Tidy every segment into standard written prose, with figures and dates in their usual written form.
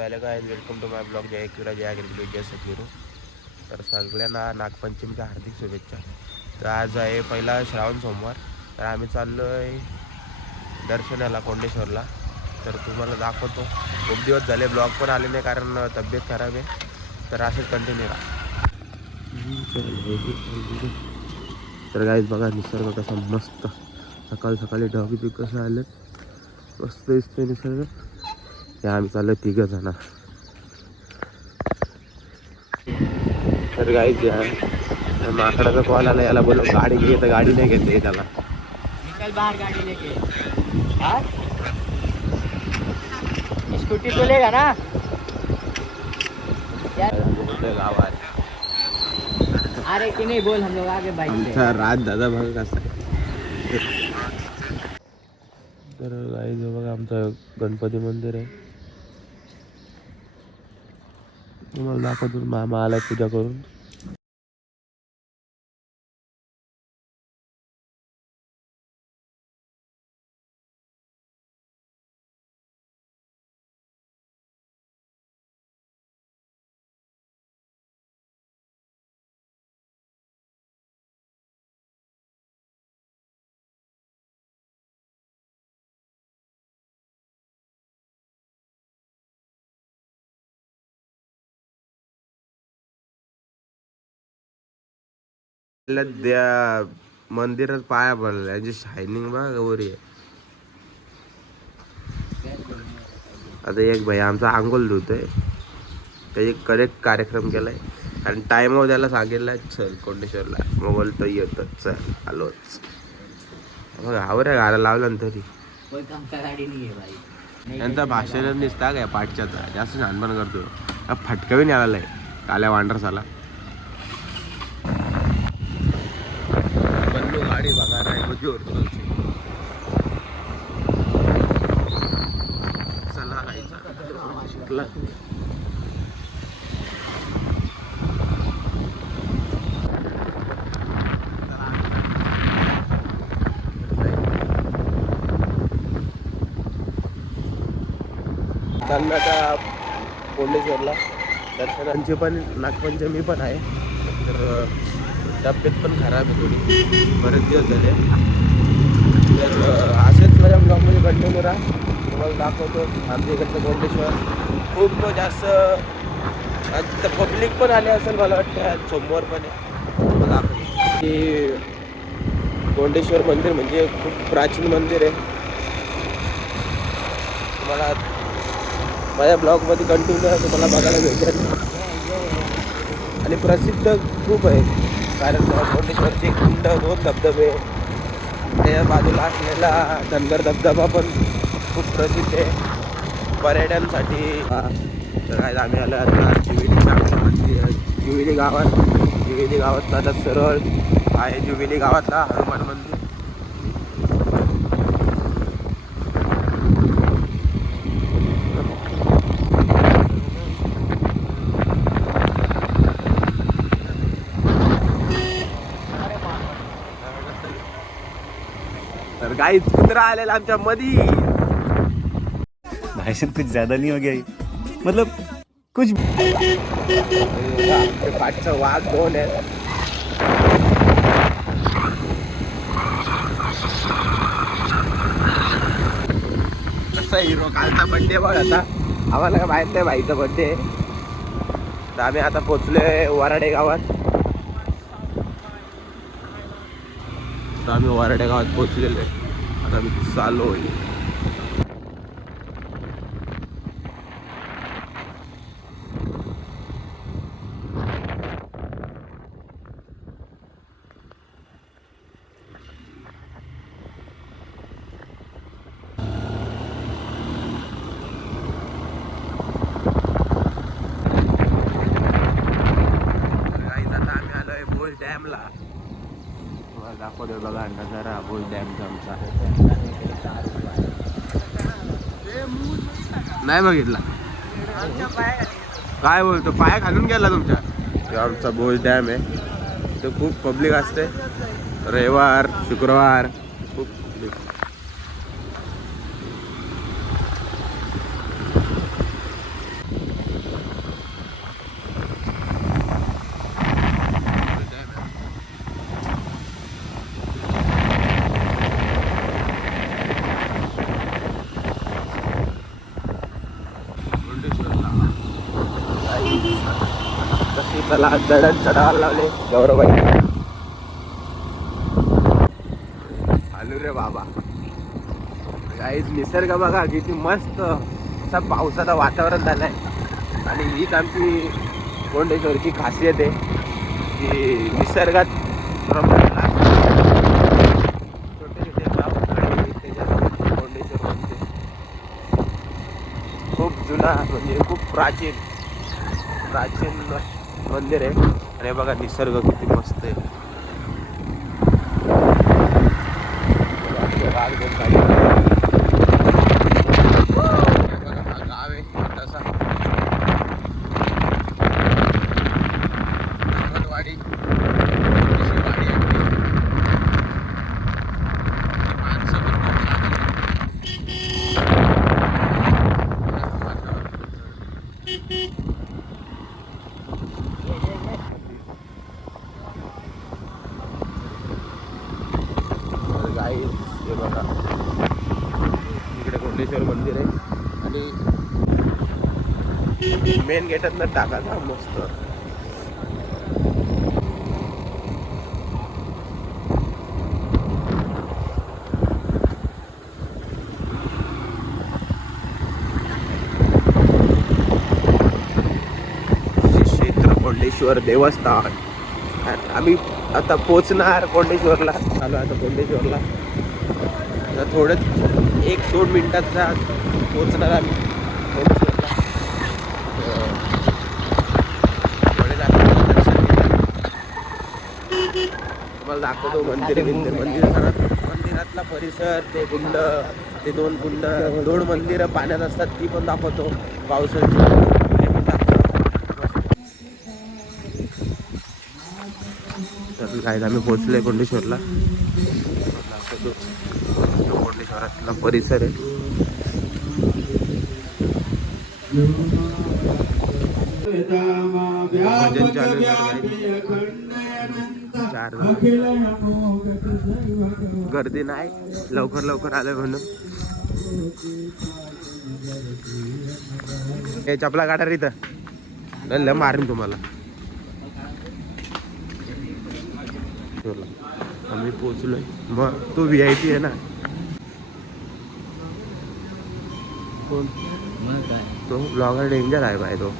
पहिले काय welcome to my blog जय किरा जय ॲग्रिकल्चर जय सकिरू. तर सगळ्यांना नागपंचमीच्या हार्दिक शुभेच्छा. तर आज आहे पहिला श्रावण सोमवार. तर आम्ही चाललो आहे दर्शनाला कोंडेश्वरला. तर तुम्हाला दाखवतो. खूप दिवस झाले ब्लॉग पण आले नाही कारण तब्येत खराब आहे. तर असंच कंटिन्यू राहा. तर गाईज बघा निसर्ग कसा मस्त. सकाळी सकाळी ढग बी कसे आले मस्त दिसतोय निसर्ग. या आम्ही चाललो 3 जण. तर गाईज या माकडाचा कॉल आला, याला बोललो गाडी घे, तर गाडी नाही घेते त्याला. निकल बाहर गाड़ी लेके। हाँ स्कूटी तो लेगा ना गावात अरे कि नहीं बोल हम लोग आगे बाइक पे। आमचा राज दादा बघा कसा आहे. तर गाईज बघा आमचं गणपती मंदिर आहे. तुम्हाला दाखवतो. मामा आला पूजा करून. त्या मंदिरात पाया पडला, याची शायनिंग बघा गौरी आहे. आता एक भाई आमचा आंघोळ धुतोय, त्याची करेक्ट कार्यक्रम केलाय आणि टाइम त्याला सांगितलं चल कोंडेश्वरला. मग बोलतो येतो चल आलोच. मग आवऱ्या घाला लावला ना तरी. कोई काम का गाड़ी नहीं है भाई। त्यांचा भाषण दिसता काय पाठच्याचा जास्त छानपण करतो. फटका बी आलाय काल्या वांडरस आला. बंदू गाडी बघा नाही बुद्धी चला शिकला. चाललं आता कोंडेश्वरला. दर्शनांची पण नागपंचमी पण आहे. तर तब्येत पण खराब आहे थोडी, बरेच दिवस झाले. तर असेच माझ्या ब्लॉगमध्ये कंटिन्यू राहा. तुम्हाला दाखवतो आमच्या इकडचं कोंडेश्वर. खूप जास्त आता पब्लिक पण आले असेल मला वाटतं. आज सोमवार पण आहे. तुम्हाला दाखवतो की कोंडेश्वर मंदिर म्हणजे खूप प्राचीन मंदिर आहे. तुम्हाला माझ्या ब्लॉगमध्ये कंटिन्यू तुम्हाला बघायला भेटेल. आणि प्रसिद्ध खूप आहे कारण कोंडेश्वरचे कुंड, 2 धबधबे, त्या बाजूला असलेला धनगर धबधबा पण खूप प्रसिद्ध आहे पर्यटनासाठी. तर काय आम्ही आलो आता जुविली गावात आता सरळ आहे जुविली गावातला हनुमान मंदिर. तर गाईच कुत्रा आलेला आमच्या मधी. भाषण कुछ ज्यादा नहीं हो गया ये? मतलब कुछ पाठचा वाघ 2 आहे. कसा हिरो कालचा बड्डे बघ. आता आम्हाला काय माहित नाही भाईचा बड्डे. तर आम्ही आता पोचलोय वराडे गावात. तर आम्ही वराडे गावात पोचलेलो आहे. आता आम्ही चालू होईल. बोल डॅमला दाखवतो बघा नजारा बोल डॅमचा आमचा. नाही बघितला काय बोलतो, पाया घालून गेला तुमच्या. आमचा बोल डॅम आहे. तो खूप पब्लिक असते रविवार शुक्रवार खूप. चला चढण चढायला लावले गौरवबाई. आलू रे बाबा. काहीच निसर्ग बघा किती मस्त असा पावसाचं वातावरण झालंय. आणि हीच आमची कोंडेश्वरची खासियत आहे की निसर्गात रमण्याला छोटे छोटे गाव आणि त्याच्यात कोंडेश्वर मंदिर खूप जुना म्हणजे खूप प्राचीन मंदिर आहे. आणि बघा निसर्ग किती मस्त आहे. हे बघा इकडे कोंडेश्वर मंदिर आहे आणि मेन गेटातनं टाकायचा मस्त. श्री क्षेत्र कोंडेश्वर देवस्थान. आम्ही आता पोचणार कोंडेश्वरला. चालू आता कोंडेश्वरला थोडं 1-2 मिनिटाचा पोचणार आम्ही कोंडेश्वरला. तुम्हाला दाखवतो मंदिरातला परिसर. ते कुंड, ते 2 कुंड, 2 मंदिरं पाण्यात असतात ती पण दाखवतो पावसाची. तर काय आम्ही पोहोचलोय कोंडेश्वरला. कोंडेश्वरातला परिसर आहे. भजन चालू गर्दी नाही. लवकर आलं म्हणून हे चपला काढा रे इथं मारून तुम्हाला. आम्ही पोचलोय. मग तो VIP आहे ना. कोण तो ब्लॉगर डेंजर आहे बाय. तो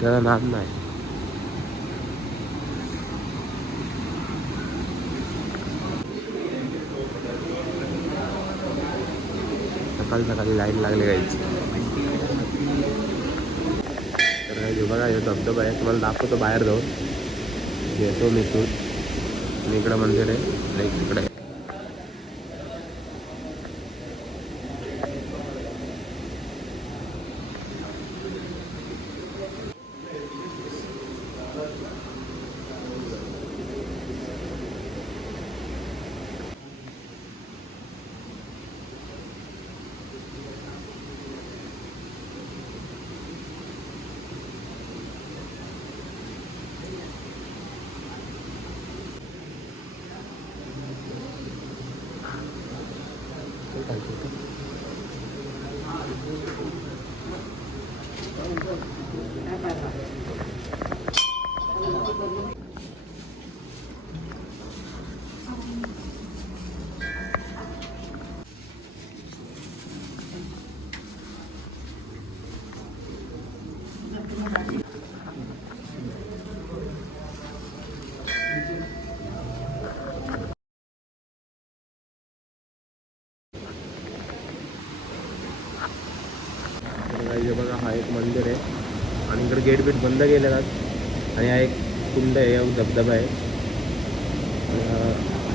त्याला नाद नाही. सकाळी लाईन लागली गायची. तर हे बघा हे धबधबा आहे. तुम्हाला दाखवतो बाहेर जाऊन. येतो मी तू. इकडं मंदिर आहे इकडे. हे बघा हा एक मंदिर आहे आणि इकडे गेट बीट बंद केलेला आणि हा एक कुंड आहे, एक धबधबा आहे आणि हा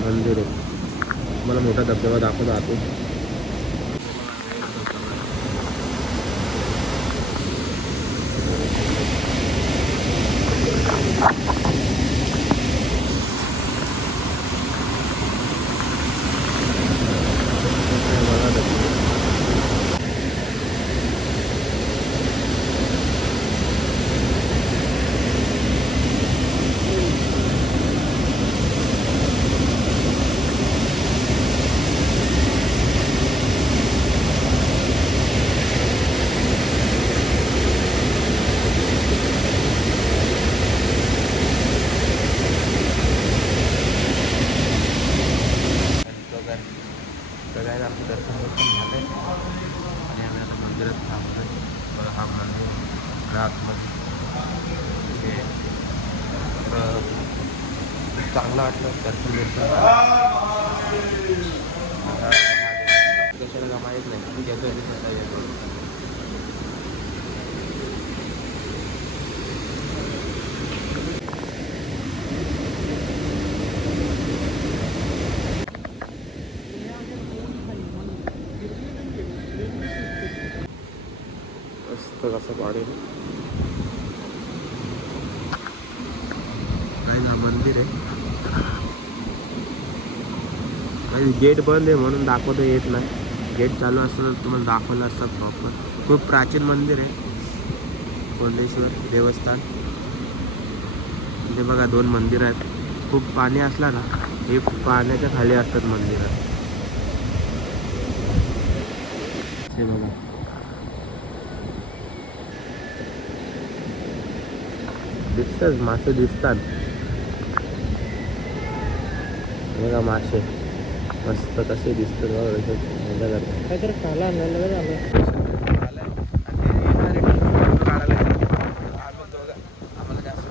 मंदिर आहे. मला मोठा धबधबा दाखवतो आतून. आतमध्ये हे खूप चांगलं वाटलं दर्शन कशाला माहीत नाही घेतो येतो. मस्त कसं पाणी काय ना मंदिर आहे. गेट बंद आहे म्हणून दाखवता येत नाही. गेट चालू असताना तुम्हाला दाखवलं असतं प्रॉपर. खूप प्राचीन मंदिर आहे कोंडेश्वर देवस्थान. म्हणजे बघा 2 मंदिर आहेत. खूप पाणी असला ना हे पाण्याच्या खाली असतात मंदिरात. हे बघा दिसतात मासे दिसतात. बघा मासे मस्त कसे दिसतात मजा करतात. काहीतरी खाला झालं आम्हाला जास्त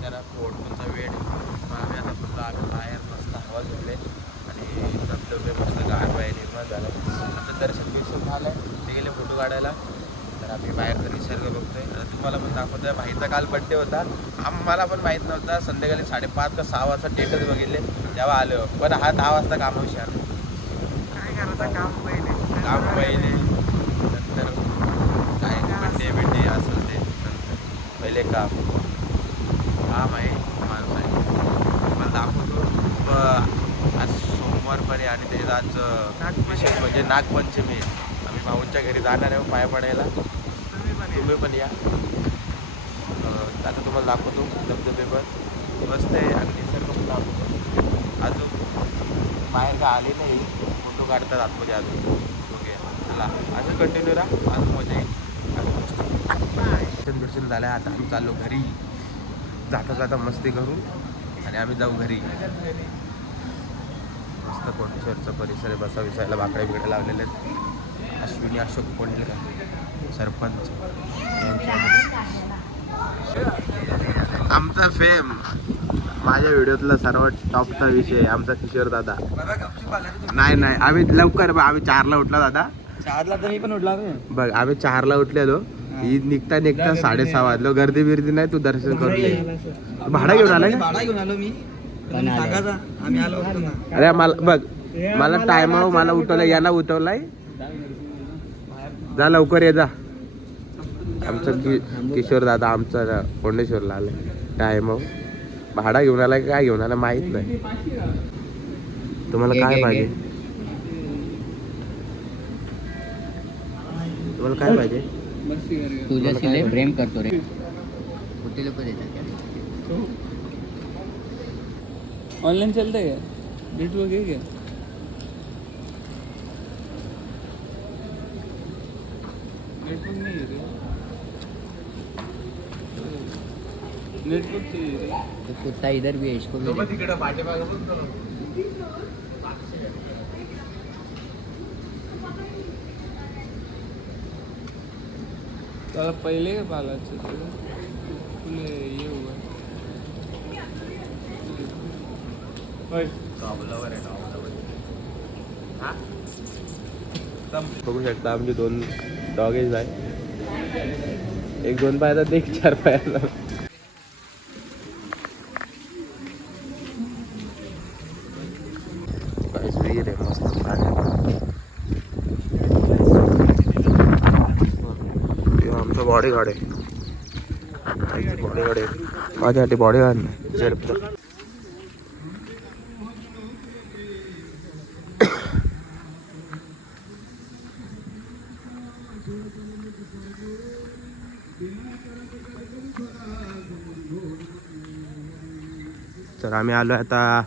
त्याला फोडचा वेळ आम्ही आता फुटलो. आम्ही बाहेर मस्त हवा घेतले आणि धबधबे मस्त गारवा आहे निर्माण झाला. आता दर्शन बिर्शन झालं आहे ते गेले फोटो काढायला. तर आम्ही बाहेरचा निसर्ग बघतोय. आता तुम्हाला पण दाखवतोय. भाईचा काल बड्डे होता. आम्हाला पण माहीत नव्हता. संध्याकाळी 5:30 का 6 वाजता स्टेटस बघितले तेव्हा आलो. पण हा 10 वाजता कामाविषयी आलो. काय करायचं काम पहिले नंतर काय बड्डे असेल ते नंतर पहिले काम आहे माणूस आहे. मला दाखवतो. आज सोमवारपर्यंत आणि त्याच्यात आज विशेष म्हणजे नागपंचमी. आम्ही भाऊंच्या घरी जाणार आहे पाया पडायला. तुम्ही पण या. आता तुम्हाला दाखवतो धबधबे पण मस्त आहे आणि निसर्ग पण दाखवतो. अजून बाहेर का आले नाही फोटो काढतात आतमध्ये अजून. ओके चला असं कंटिन्यू राहा. अजून मजा येईल. दर्शन झालं आहे. आता आम्ही चाललो घरी. जाता जाता मस्ती करू आणि आम्ही जाऊ घरी. मस्त कोंडेश्वरचा परिसर आहे. बसा विसायला बाकडे बिकडे लावलेले आहेत. अश्विनी अशोक कोंडलेकर सरपंच आमचा फेम. माझ्या व्हिडिओतला सर्वात टॉपचा विषय आमचा किशोर दादा. नाही आम्ही लवकर आम्ही 4ला उठला दादा. 4ला तर मी पण उठला बघ आम्ही 4ला उठलेलो. ही निघता 6:30 वाजलो. गर्दी बिर्दी नाही. तू दर्शन करून ये. भाडा घेऊन आलाय. भाडा घेऊन आलो मी. आम्ही आलो अरे मला बघ मला टायमावर मला उठवलं यांना उठवलाय. जा लवकर ये जा. आमचा किशोर दादा आमचा कोंडेश्वरला आलाय टायमावर. भाडा घेऊन आलाय काय घेऊन आला माहित नाही. तुम्हाला काय पाहिजे? तुम्हाला काय पाहिजे? तुझ्याशी लय प्रेम करतो रे. कुठे लोक देतात ऑनलाइन चलता है क्या? नेटवर्क है क्या? नेटवर्क नहीं है रे. नेटवर्क चाहिए रे. तो कुत्ता इधर भी है. इसको भी त्याला पहिले का पालायचं तुला ये हुआ बघू शकता आमचे 2 डॉगेज आहे. एक 2 पायाचा एक 4 पायाचा. काहीच विहीर आहे मस्त पाणी. आमचा बॉडीगार्ड आहे. बॉडीगार्ड आहे माझ्यासाठी. बॉडीगार्ड नाही झेडपलं. तर आम्ही आलो आता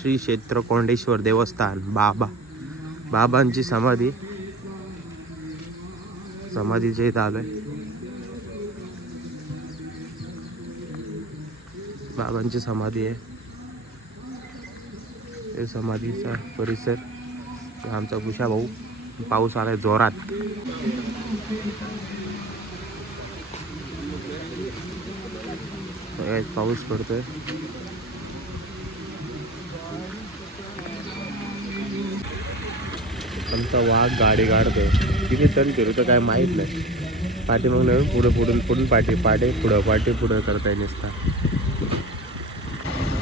श्री क्षेत्र कोंडेश्वर देवस्थान. बाबांची समाधीच्या इथं आलोय. बाबांची समाधी आहे. हे समाधीचा परिसर. आमचा कुशा भाऊ. पाऊस आलाय जोरात. काय पाऊस पडतोय. आमचा वाघ गाडी काढतोय. किती टन फिरतो काय माहीत नाही. पाठीमाग नवीन पुढून पाठी पुढं करताय नसता.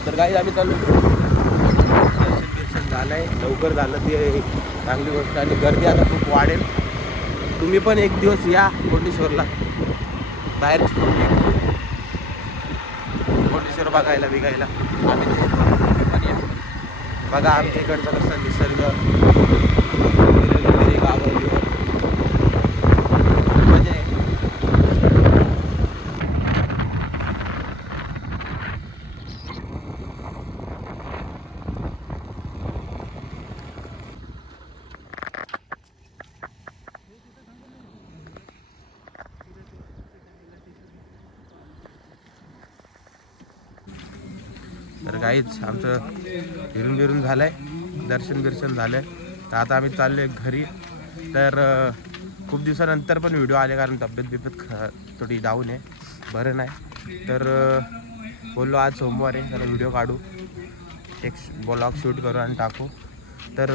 तर काही आम्ही चालू दर्शन झालंय. लवकर झालं ते चांगली गोष्ट आणि गर्दी आता खूप वाढेल. तुम्ही पण एक दिवस या कोंडेश्वरला. बाहेरची कोंडेश्वर बघायला बिघायला आम्ही पण या. बघा आमच्या इकडचा कसा निसर्ग गावावर मजा आहे. तर काहीच आमचं फिरून झालंय. दर्शन झालंय. तर आता आम्ही चाललोय घरी. तर खूप दिवसानंतर पण व्हिडिओ आले कारण तब्येत थोडी डाऊन आहे. बरं नाही. तर बोललो आज सोमवार आहे तर व्हिडिओ काढू. एक ब्लॉग शूट करू आणि टाकू. तर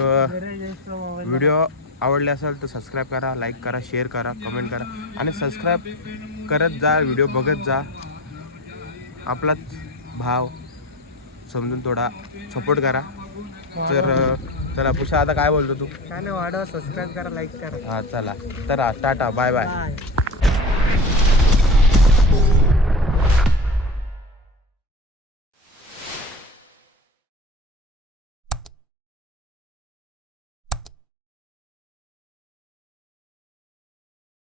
व्हिडिओ आवडले असेल तर सबस्क्राईब करा, लाईक करा, शेअर करा, कमेंट करा आणि सबस्क्राईब करत जा. व्हिडिओ बघत जा. आपलाच भाव समजून थोडा सपोर्ट करा. तर चला पुढचा आता काय बोलतो तू? वाढवा, सबस्क्राईब करा, लाईक करा. हां चला तर टाटा बाय बाय.